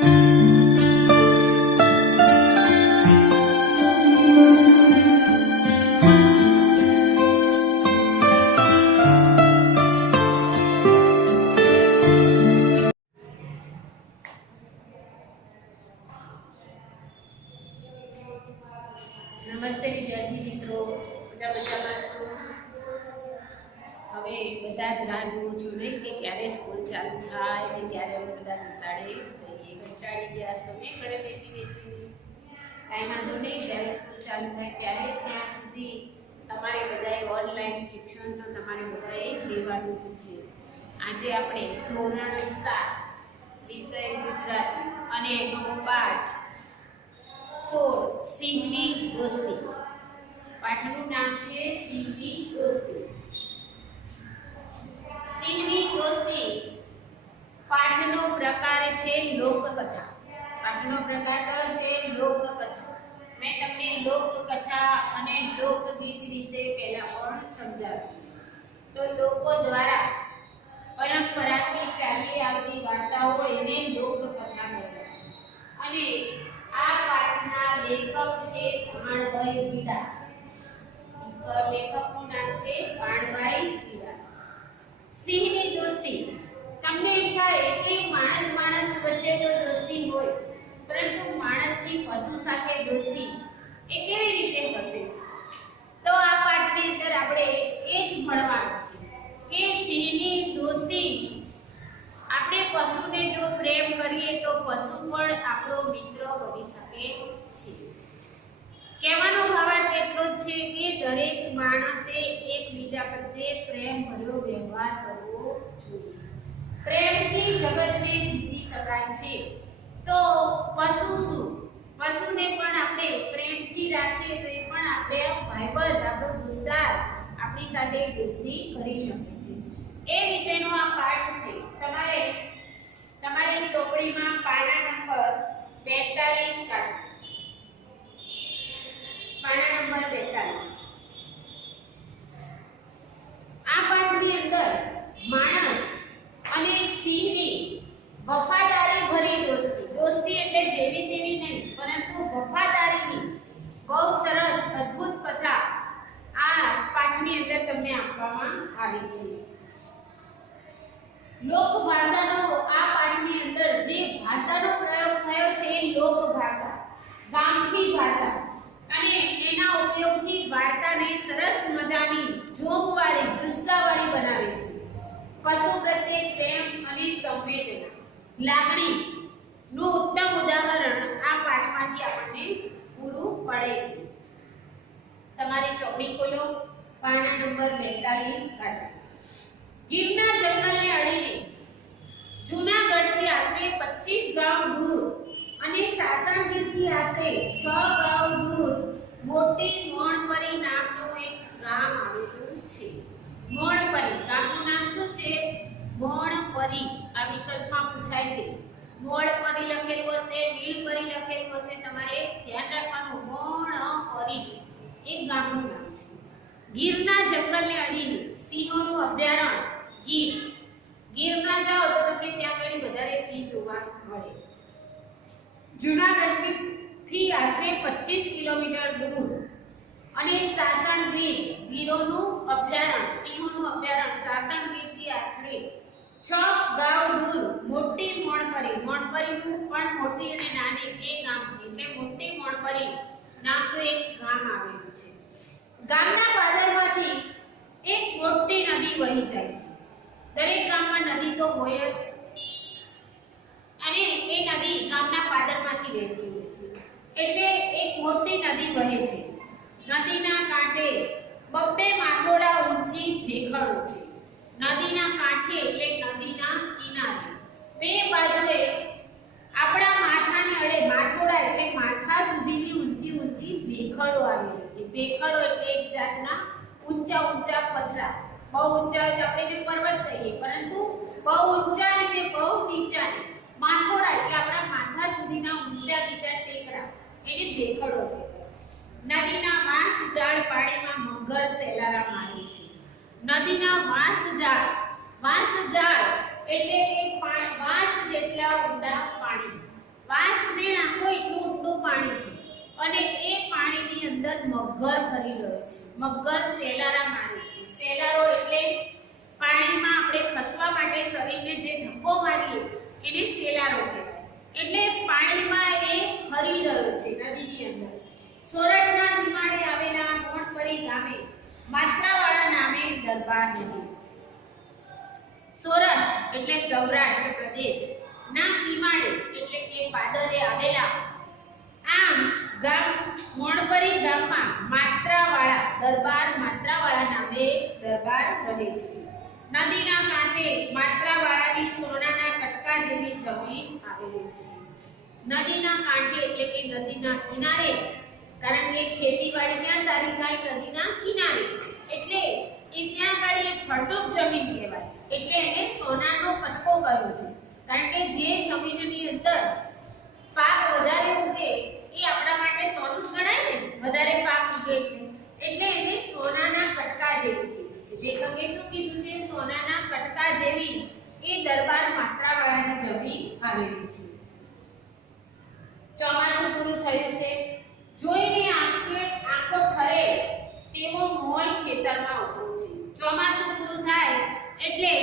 નમસ્તે વિદ્યાર્થી મિત્રો, બધા મજામાં છો? હવે બધા જ રાહ જોવો છો ને કે ક્યારે સ્કૂલ ચાલુ થાય અને ક્યારે અમે બધા નિશાળે જઈએ. કંટાળી ગયા છો ને ઘરે બેસી બેસીને? કાંઈ વાંધો નહીં, જ્યારે સ્કૂલ ચાલુ થાય ત્યારે ત્યાં સુધી તમારે બધાએ ઓનલાઈન શિક્ષણ તો તમારે બધાએ લેવાનું જ છે. આજે આપણે ધોરણ 7 વિષય ગુજરાતી અને એનો પાઠ 16 સિંહની દોસ્તી. પાઠનું નામ છે સિંહની દોસ્તી. સિંહની દોસ્તી પાઠનો પ્રકાર છે લોકકથા. પાઠનો પ્રકાર કયો છે? લોકકથા. મેં તમને લોકકથા અને લોકગીત વિશે પહેલા પણ સમજાવ્યું છે. તો લોકો દ્વારા પરંપરાથી ચાલી આવતી વાર્તાઓ એને લોકકથા કહેવાય. અને આ પાઠના લેખક છે ભાણભાઈ પીડા. લેખકનું નામ છે ભાણભાઈ પીડા. સિંહની દોસ્તી. તમને એમ થાય કે માણસ વચ્ચે તો દોસ્તી હોય, પરંતુ માણસની પશુ સાથે દોસ્તી એ કેવી રીતે હશે? તો આ પાઠની અંદર આપણે એ જ ભણવાનું છે કે સિંહની દોસ્તી. આપણે પશુને જો પ્રેમ કરીએ તો પશુ પણ આપણો મિત્ર બની શકે છે. કહેવાનો ભાવાર્થ એટલો જ છે કે દરેક માણસે એકબીજા પ્રત્યે પ્રેમ ભર્યો વ્યવહાર કરવો જોઈએ. પ્રેમથી જગતને જીતી શકાય છે. તો પશુ શું? પશુને પણ આપણે પ્રેમથી રાખીએ તો એ પણ આપણે ભાઈબંધ, આપણો દોસ્તાર, આપણી સાથે દોસ્તી કરી શકે છે. એ વિશેનો આ પાઠ છે. તમારી ચોપડીમાં પાના નંબર 42 કાઢો. પાના નંબર 42. આ પાઠની અંદર માણસ અને સિંહની વફાદારી ભરી દોસ્તી. દોસ્તી એટલે જેવી તેવી નહીં, પરંતુ વફાદારીની બહુ સરસ અદ્ભુત કથા આ પાઠની અંદર તમને આપવામાં આવી છે. લોકભાષાનો આ પાઠની અંદર જે ભાષાનો પ્રયોગ થયો છે એ લોકભાષા, ગામઠી ભાષા, અને એના ઉપયોગથી વાર્તાને સરસ મજાની જોમવાળી, જુસ્સાવાળી બનાવે છે. પશુ પ્રત્યે પ્રેમ અને સંવેદના, લાગણી નું ઉત્તમ ઉદાહરણ આ પાઠમાંથી આપણને પૂરું પડે છે. તમારી ચોપડી ખોલો, પાના નંબર 42 કાઢો. ગીરના જંગલને અડીને જૂનાગઢથી આશરે 25 ગાંવ દૂર અને સાસણગીરથી આશરે 6 ગાંવ દૂર મોટી મોણપરી નામનું એક ગામ આવેલું છે. મોણપરી ગામનું નામ શું છે? મોણપરી. આ વિકલ્પમાં પૂછાય છે. મોણપરી લખેલું હશે, મીણપરી લખેલું હશે, તમારે ધ્યાન રાખવાનું. મોણપરી એક ગામનું નામ છે. ગીરના જંગલને અડીને સિંહોનું અભયારણ્ય ગીર. ગીરમાં જાઓ તો તમને ત્યાં ઘણી વધારે સિંહ જોવા મળે. જૂનાગઢથી આશરે 25 કિલોમીટર દૂર અને સાસણગીર, વીરોનું અભયારણ્ય, સિંહોનું અભયારણ્ય સાસણગીરથી આશરે 6 ગાંવ દૂર મોટી મોણપરી. મોણપરીનું પણ મોટી અને નાની બે ગામ છે, એટલે મોટી મોણપરી નામનું એક ગામ આવેલું છે. ગામના પાદરમાંથી એક મોટી નદી વહી જાય છે. દરેક ગામમાં નદી તો હોય જ, અને એ નદી ગામના પાદરમાંથી વહેતી હોય છે. એટલે એક મોટી નદી વહે છે. નદીના કાંઠે 2 માથોડા ઊંચી ભેખડો છે. નદીના કાંઠે એટલે નદીના કિનારે બે બાજુએ આપણા માથાને અડે, માથોડા એટલે માથા સુધીની ઊંચી ઊંચી ભેખડો આવેલી છે. ભેખડો એટલે એક જાતના ઊંચા ઊંચા પથરા. બહુ ઊંચા હોય તો આપણે પર્વત કહીએ, પરંતુ બહુ ઊંચા અને બહુ નીચા નહીં. માથોડા એટલે આપણા માથા સુધીના ઊંચા નીચા ટેકરા, એને ભેખડો કહેવાય. નદીના વાંસ જાળ પાણીમાં મગર સેલારા મારે છે. નદીના વાંસ જાળ એટલે કે વાંસ જેટલા ઊંડા પાણી. વાંસને નાખો એટલું ઊંડું પાણી છે અને એ પાણીની અંદર મગર ફરી રહ્યો છે. મગર સેલારા મારે છે. સેલારો એટલે પાણીમાં આપણે ખસવા માટે શરીરને જે ધક્કો મારીએ એને સેલારો કહેવાય. એટલે પાણીમાં એ ફરી રહ્યો છે નદીની અંદર. સોરઠના સીમાડે આવેલા મોણપરી ગામે માત્રાવાળા નામે દરબાર નદી. સોરઠ એટલે સૌરાષ્ટ્ર પ્રદેશ ના સીમાડે એટલે કે પાદરે આવેલા આમ ગામ મોણપરી ગામમાં માત્રાવાળા નામે દરબાર રહે છે. નદીના કાંઠે માત્રાવાળાની સોનાના કટકા જેવી જમીન આવેલી છે. નદીના કાંઠે એટલે કે નદીના કિનારે, કારણ કે ખેતીવાડી ક્યાં સારી થાય? નદીના કિનારે. એટલે એ ત્યાં આગળ એક ફળદ્રુપ જમીન કહેવાય. એટલે એને સોનાનો કટકો કહ્યો છે. કારણ કે જે જમીનની અંદર પાક વધારે ઉગે એ આપણા માટે સોનું જ ગણાય ને. વધારે પાક ઉગે એટલે એને સોનાના કટકા જેવી કીધી છે. લેખકે શું કીધું છે? સોનાના કટકા જેવી એ દરબાર માત્રાવાળાની જમીન આવેલી છે. ચોમાસું પૂરું થયું છે. જોઈને આંખો ઠરે તેવો મોલ ખેતરમાં ઉભો છે. ચોમાસું પૂરું થાય એટલે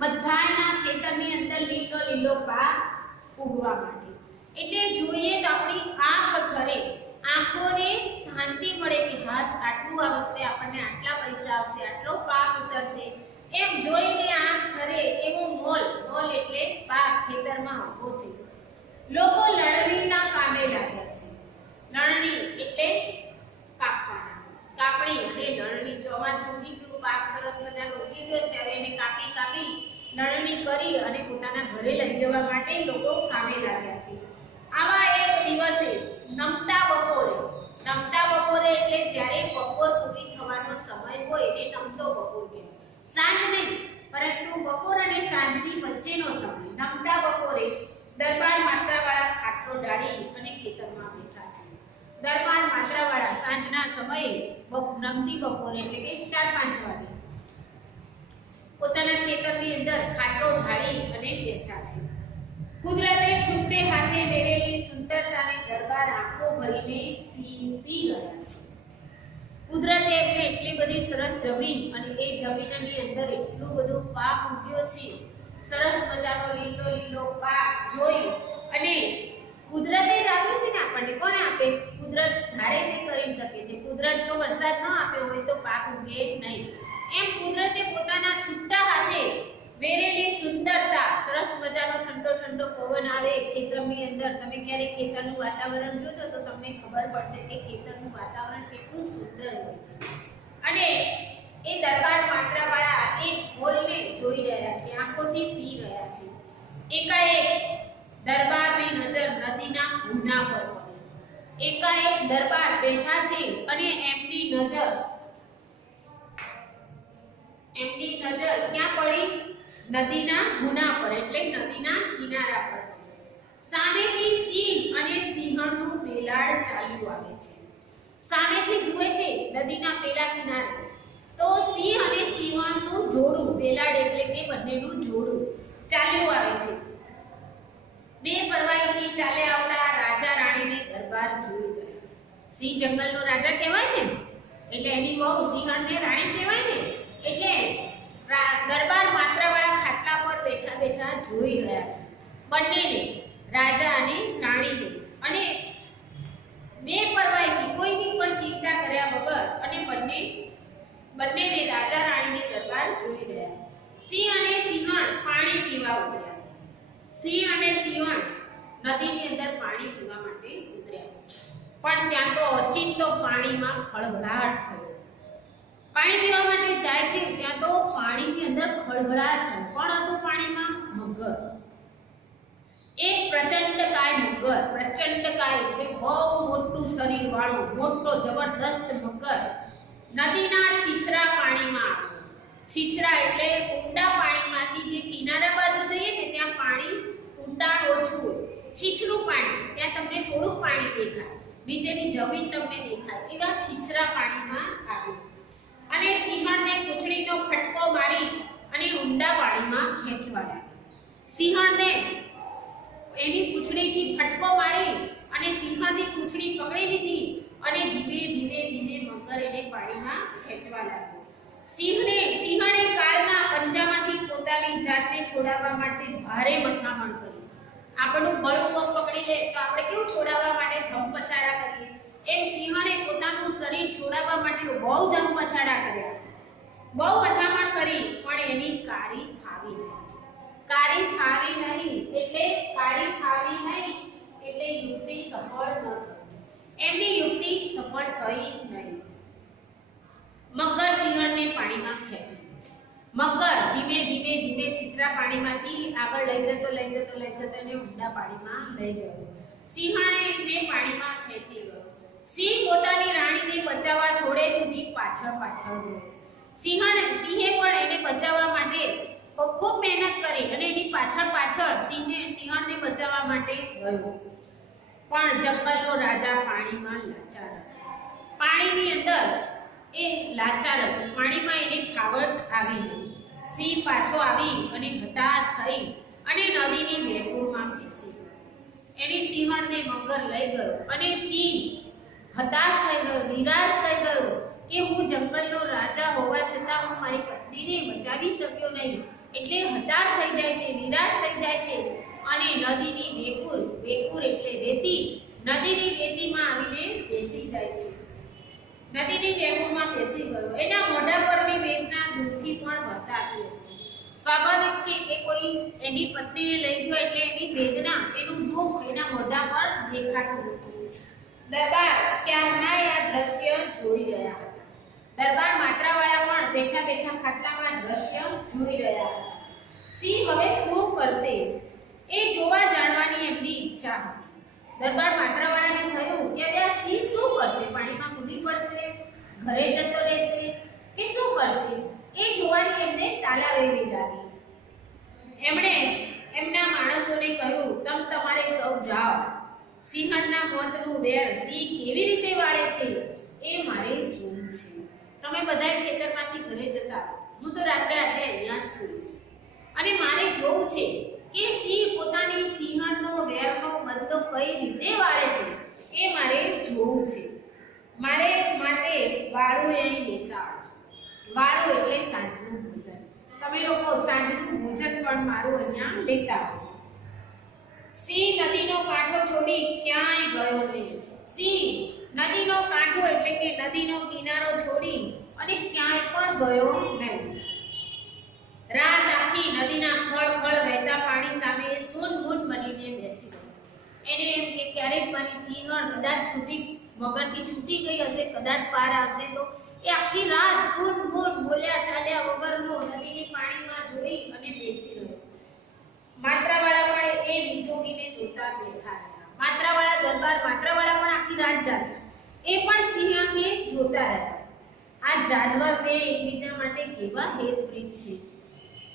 બધાના ખેતરની અંદર લીલો લીલો પાક ઉગવા માંડે. એટલે જોઈએ તો આપણી આંખ ઠરે, આંખોને શાંતિ મળે કે હાસ આટલું આ વખતે આપણને આટલા પૈસા આવશે, આટલો પાક ઉતરશે. એમ જોઈને આંખ ઠરે એવો મોલ એટલે પાક ખેતરમાં ઉભો છે. લોકો લણણીના કામે લાગ્યા છે. લણણી એટલે કાપણી અને લણણી. ચોમાસું ઉગી ગયું, પાક સરસ મજાનો ઉગી ગયો છે. હવે એને કાપી લણણી કરી અને પોતાના ઘરે લઈ જવા માટે લોકો કામે લાગ્યા છે. આવા એક દિવસે નમતા બપોરે એટલે જ્યારે બપોર પૂરી થવાનો સમય હોય એને નમતો બપોર કહેવાય. સાંજ નહીં, પરંતુ બપોર અને સાંજની વચ્ચેનો સમય. નમતા બપોરે દરબાર માત્રાવાળા ખાટલો ડાળી અને ખેતરમાં બેઠા છે. દરબાર માત્રાવાળા સાંજના સમયે નમતી બપોરે એટલે કે 4-5 વાગે પોતાના ખેતરની અંદર ખાટલો ઢાળી અને બેઠા છે. કુદરતે છૂટે હાથે વેરેલી સુંદરતાને દરબાર આંખો ભરીને પી રહ્યા છે. કુદરતે એમને એટલી બધી સરસ જમીન અને એ જમીનની અંદર એટલું બધું પાક ઉગ્યો છે. સરસ મજાનો લીલો પાક જોઈ અને કુદરતે જ આપ્યું છે ને આપણને. કોણે આપે? કુદરત ધારે તે કરી શકે છે. કુદરત જો વરસાદ ન આપ્યો હોય તો પાક ઉગે નહીં. એમ કુદરતે પોતાના છૂટા હાથે વેરેલી સુંદરતા, સરસ મજાનો ઠંડો પવન આવે ખેતરની અંદર. તમે ક્યારે ખેતરનું વાતાવરણ જોજો તો તમને ખબર પડશે કે ખેતરનું વાતાવરણ કેટલું સુંદર હોય છે. અને એ દરબાર માત્રાવાળા એ મોલને જોઈ રહ્યા છે, આંખોથી પી રહ્યા છે. એકાએક દરબારની નજર નદીના ભૂના પર પડી. એકાએક દરબાર બેઠા છે અને એમની નજર ક્યાં પડી? નદીના ભૂના પર એટલે નદીના કિનારા પર. સામેથી સિંહ અને સિંહણનું બેલાડ ચાલ્યું આવે છે. સામેથી જુએ છે નદીના પેલા કિનારે તો સિંહ અને સિંહણનું જોડું, બેલાડ એટલે કે બંનેનું જોડું ચાલ્યું આવે છે. બે પરવાઈથી ચાલે આવતા રાજા રાણીને દરબાર જોઈ રહ્યા. સિંહ જંગલનો રાજા કહેવાય છે એટલે એની બહુ સિંહણને રાણી કહેવાય ને. એટલે દરબાર માત્રાવાળા ખાટલા પર બેઠા જોઈ રહ્યા છે બંનેને, રાજા અને રાણીને. અને બે પરવાઈથી કોઈની પણ ચિંતા કર્યા વગર અને બંનેને રાજા રાણીને દરબાર જોઈ રહ્યા. સિંહ અને સિંહણ પાણી પીવા ઉતર્યા. સિંહ અને સિંહણ નદીની અંદર પાણી પીવા માટે ઉતર્યા. પણ ત્યાં તો અચિંતો પાણીમાં ખળભળાટ થયો. પાણી પીવા માટે જાય છે ત્યાં તો પાણીની અંદર ખળભળાટ થયો. કોણ હતું પાણીમાં? મગર. એક પ્રચંડકાય મગર. પ્રચંડકાય એટલે બહુ મોટું શરીર વાળો મોટો જબરદસ્ત મગર નદીના છીછરા પાણીમાં આવ્યો. છીછરા એટલે ઊંડા પાણીમાંથી જે કિનારા બાજુ જઈએ ને ત્યાં પાણી ઊંડાણ ઓછું હોય. છીછરું પાણી, ત્યાં તમને થોડુંક પાણી દેખાય, નીચેની જમીન તમને દેખાય, એવા છીછરા પાણીમાં આવ્યો. અને સિંહણને પૂંછડીનો ફટકો મારી અને ઊંડા પાણીમાં ખેંચવા લાગ્યો. સિંહણને એની પૂંછડી પૂંછડીથી ફટકો મારી અને સિંહણની પૂંછડી પકડી લીધી અને ધીમે ધીમે ધીમે મગર એને પાણીમાં ખેંચવા લાગ્યો. સિંહણે કાળના પંજામાંથી પોતાની જાતને છોડાવવા માટે ભારે મથામણ કરી. આપણું ગળું પગ પકડી લે તો આપણે કેવું છોડાવવા માટે ધમપછાડા કરીએ, એમ સિંહણે પોતાનું શરીર છોડાવવા માટે બહુ ધમપછાડા કર્યા, બહુ મથામણ કરી, પણ એની કારી ફાવી નહીં. કારી ફાવી નહીં એટલે યુક્તિ સફળ ન થઈ. એમની યુક્તિ સફળ થઈ નહીં. મગર સિંહણને પાણીમાં ખેંચી. મગર ધીમે ધીમે ધીમે છીતરા પાણીમાંથી આગળ લઈ જતો એને ઊંડા પાણીમાં લઈ ગયો. સિંહણે પાણીમાં ખેંચી ગયો. સિંહ પોતાની રાણીને બચાવવા થોડે સુધી પાછળ ગયો. સિંહે પણ એને બચાવવા માટે ખૂબ મહેનત કરી અને એની પાછળ સિંહણને બચાવવા માટે ગયો. પણ જંગલનો રાજા પાણીમાં લાચાર હતો. પાણીની અંદર એ લાચાર હતો. પાણીમાં એને ફાવટ આવી નહીં. સિંહ પાછો આવી અને હતાશ થઈ અને નદીની વેપુરમાં બેસી ગયો. એની સિંહણને મગર લઈ ગયો અને સિંહ હતાશ થઈ ગયો, નિરાશ થઈ ગયો કે હું જંગલનો રાજા હોવા છતાં હું મારી પત્નીને બચાવી શક્યો નહીં. એટલે હતાશ થઈ જાય છે, નિરાશ થઈ જાય છે અને નદીની વેકુર એટલે રેતી, નદીની રેતીમાં આવીને બેસી જાય છે. નદીની વેકુરમાં બેસી ગયો. એના મોઢા પરની વેદના દૂરથી પણ વર્તાતી હતી. સ્વાભાવિક છે કે કોઈ એની પત્નીને લઈ ગયો એટલે એની વેદના, એનું દુઃખ એના મોઢા પર દેખાતું હતું. દરબાર ક્યારના આ દ્રશ્ય જોઈ રહ્યા હતા. દરબાર માત્રાવાળા પણ બેઠા બેઠા ખાટલામાં દ્રશ્ય જોઈ રહ્યા હતા. સિંહ હવે શું કરશે એ જોવા જાણવાની એમની ઈચ્છા હતી. દરબાર માત્રાવાળાને થયું કે આ સિંહ શું કરશે? પાણીમાં કૂદી પડશે, ઘરે જતો રહેશે કે શું કરશે એ જોવાની એમને તાલાવેલી લાગી. એમણે એમના માણસોને કહ્યું, તમારે સૌ જાઓ. સિંહણના મોતનું વેર સિંહ કેવી રીતે વાળે છે એ મારે જોવું છે. તમે બધા ખેતરમાંથી ઘરે જતા, હું તો રાત્રે આજે અહીંયા જ સૂઈશ અને મારે જોવું છે કે સિંહ પોતાની સિંહણનો વેરનો બદલો કઈ રીતે વાળે છે એ મારે જોવું છે. મારે માટે વાળું અહીં લેતા આવજો. વાળું એટલે સાંજનું ભોજન. તમે લોકો સાંજનું ભોજન પણ મારું અહીંયા લેતા આવજો. સિંહ નદીનો કાંઠો છોડી ક્યાંય ગયો નહીં. સિંહ નદીનો કાંઠો એટલે કે નદીનો કિનારો છોડી અને ક્યાંય પણ ગયો નહીં. રાત આખી નદીના ખળખળ વહેતા પાણી સામે સૂનમૂન બનીને બેસી ગયો. એને એમ કે ક્યારેક મારી સિંહણ કદાચ મગરથી છૂટી ગઈ હશે, કદાચ પાર આવશે તો. એ આખી રાત સૂનમૂન બોલ્યા ચાલ્યા વગરનો નદીની પાણીમાં જોઈ અને બેસી રહ્યો. માત્રાવાળા પણ એ વિજોગીને જોતા બેઠા રહ્યા. માત્રાવાળા પણ આખી રાત જાગ્યા. એ પણ સિંહણને જોતા રહ્યા. આ જાનવર બે એકબીજા માટે કેવા હેતપ્રીત છે.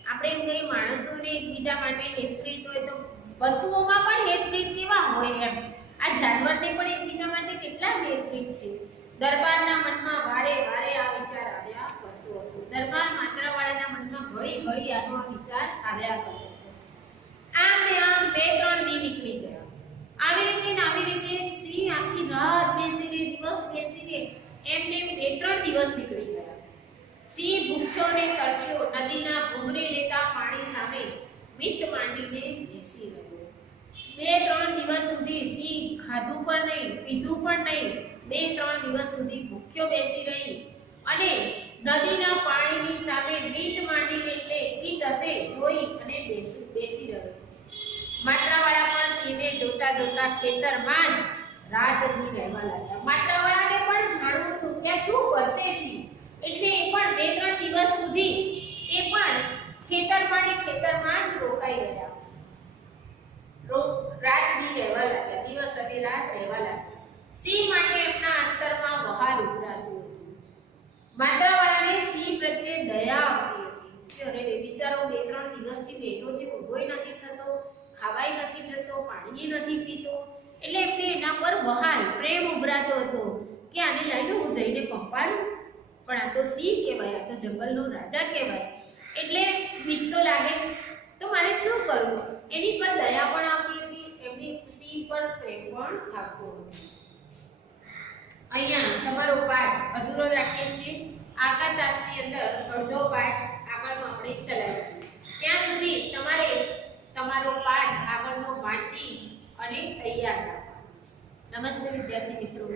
આપણે એમ કહીએ માણસોને એકબીજા માટે હેતપ્રીત હોય તો પશુઓમાં પણ હેતપ્રીત કેવા હોય એમ. આ જાનવરને પણ એકબીજા માટે કેટલા હેતપ્રીત છે. દરબારના મનમાં વારે વારે આ વિચાર આવ્યા કરતો હતો. દરબાર માત્રાવાળાના મનમાં ઘડી આનો વિચાર આવ્યા કરતો હતો. આમ 2-3 દી નીકળી ગયા. આવી રીતે સિંહ આખી રાત બેસીને, દિવસ બેસીને, એમને 2-3 દિવસ નીકળી ગયા. સિંહ ભૂખ્યો ને તરસ્યો નદીના ઘૂમરી લેતા પાણી સામે મીટ માંડીને બેસી રહ્યો. 2-3 દિવસ સુધી સિંહ ખાધું પણ નહીં, પીધું પણ નહીં. 2-3 દિવસ સુધી ભૂખ્યો બેસી રહી અને નદીના પાણીની સામે મીટ માંડીને એટલે કીટ હશે જોઈ અને બેસી રહ્યો. માત્રાવાળા પણ સિંહને જોતા જોતા ખેતરમાં જ રાતથી રહેવા લાગ્યા. માત્રાવાળાને પણ જાણવું હતું કે શું કરશે સિંહ, એટલે એ પણ 2-3 દિવસ સુધી એ પણ ખેતરમાં જ રોકાઈ રહ્યા. રાતથી રહેવા લાગ્યા, દિવસ અને રાત રહેવા લાગ્યા. સિંહ માટે એમના અંતરમાં વહાલ ઉભરાતું હતું. માત્રાવાળાને સિંહ પ્રત્યે દયા આવતી હતી કે અરે બિચારો 2-3 દિવસથી બેઠો છે, ઊભોય નથી થતો, ખાવાય નથી જતો, પાણી નથી પીતો. એટલે એમને એના પર વહાલ પ્રેમ ઉભરાતો હતો કે આને લઈને હું જઈને પંપાડું. પણ આ તો સિંહ કહેવાય, આ તો જંગલનો રાજા કહેવાય, એટલે બીક તો લાગે. તો મારે શું કરવું? એની પર દયા પણ આવતી હતી. એમની સિંહ પણ આવતો હતો. અહીંયા તમારો પાઠ અધૂરો રાખીએ છીએ. આગળ તાસની અંદર અડધો પાઠ આગળનો આપણે ચલાવીશું. ત્યાં સુધી તમારે તમારો પાઠ આગળનો વાંચી અને તૈયાર રાખવાનો. નમસ્તે વિદ્યાર્થી મિત્રો.